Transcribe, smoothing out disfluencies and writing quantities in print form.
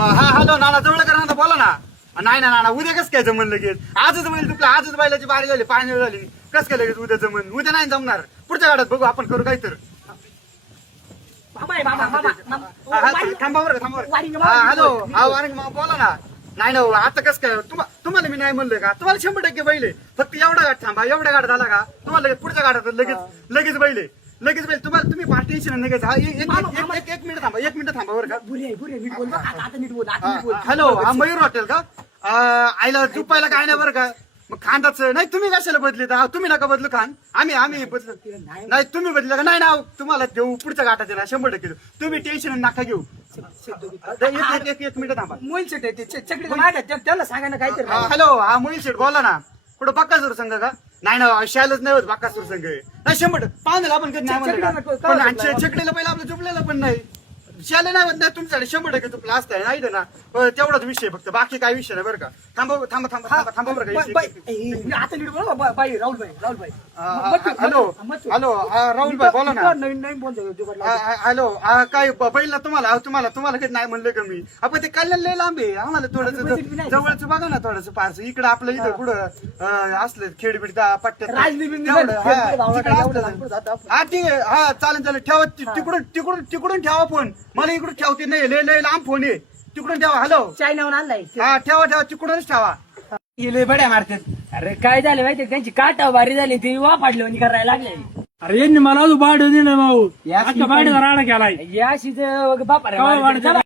हा हॅलो नाना जवळ करा ना बोला ना. नाही ना नाना उद्या कसं काय जमन लगेच आजच बैल तुला आजच बैलाची बारी झाली पाणी झाली कसं काय लगेच उद्या जमन उद्या नाही जमणार पुढच्या गाड्यात बघू आपण करू काय तर. थांबा बरं थांबा हॅलो हा वारंग बोला ना. नाही ना आता कसं काय तुम्हाला मी नाही म्हणलोय का तुम्हाला 100% बैल आहे फक्त एवढा गाठ थांबा एवढ्या गाठ झाला का तुम्हाला लगेच पुढच्या गाड्यात लगेच बैल आहे लगेच बैल तुम्हाला तुम्ही फार टेन्शन नाही घ्यायचं. एक मिनिट थांबा 1 मिनिट थांबा बरं का. हॅलो हा मयूर हॉटेल का आईला झुपायला काय नाही बरं का मग खांदाच नाही तुम्ही कशाला बदली तुम्ही नका बदलू खान आम्ही बदल नाही तुम्ही बदल का नाही ना तुम्हाला देऊ पुढच्या गाठात दिला 100% देऊ तुम्ही टेन्शन नका घेऊ. एक मिनिट थांबा त्याला सांगा ना काय हॅलो हा मोहिल शेठ बोला ना कुठं बक्कासूर संघ का नाही ना शालच नाही होत बक्कासूर संघ नाही 100 पाहुण्याला आपण कधी नाही म्हणलं पण छकडीला पहिला आपलं झुपलेलं पण नाही शाल नाही होत नाही तुमच्याकडे 100% चुकला असताय नाही ना तेवढाच विषय फक्त बाकी काय विषय नाही बरं का. थांबा थांबा थांबा थांबा बरं का. हॅलो हॅलो राहुल भाई बोला ना. हॅलो काय पहिला तुम्हाला काही नाही म्हणलं का मी आपण ते कल्याण लय लांब आहे आम्हाला थोडंसं जवळचं बघा ना थोडंसं फारसं इकडं आपलं इथं पुढं असलं खेडबीड पट्ट्यात हा ठीक आहे हा चालेल ठेवा तिकडून ठेवा फोन मला इकडून ठेवते नाही लय लांब फोन आहे तिकडून ठेवा. हॅलो चायनाहून आणलाय हा ठेवा तिकडूनच ठेवा. गेले बड्या मारतात अरे काय झालं माहिती त्यांची काटा भारी झाली ती वाफाडली आणि करायला लागले. अरे यांनी मला अजून भाडं दिलं भाऊ भाड्याचा राडा केलाय या बापा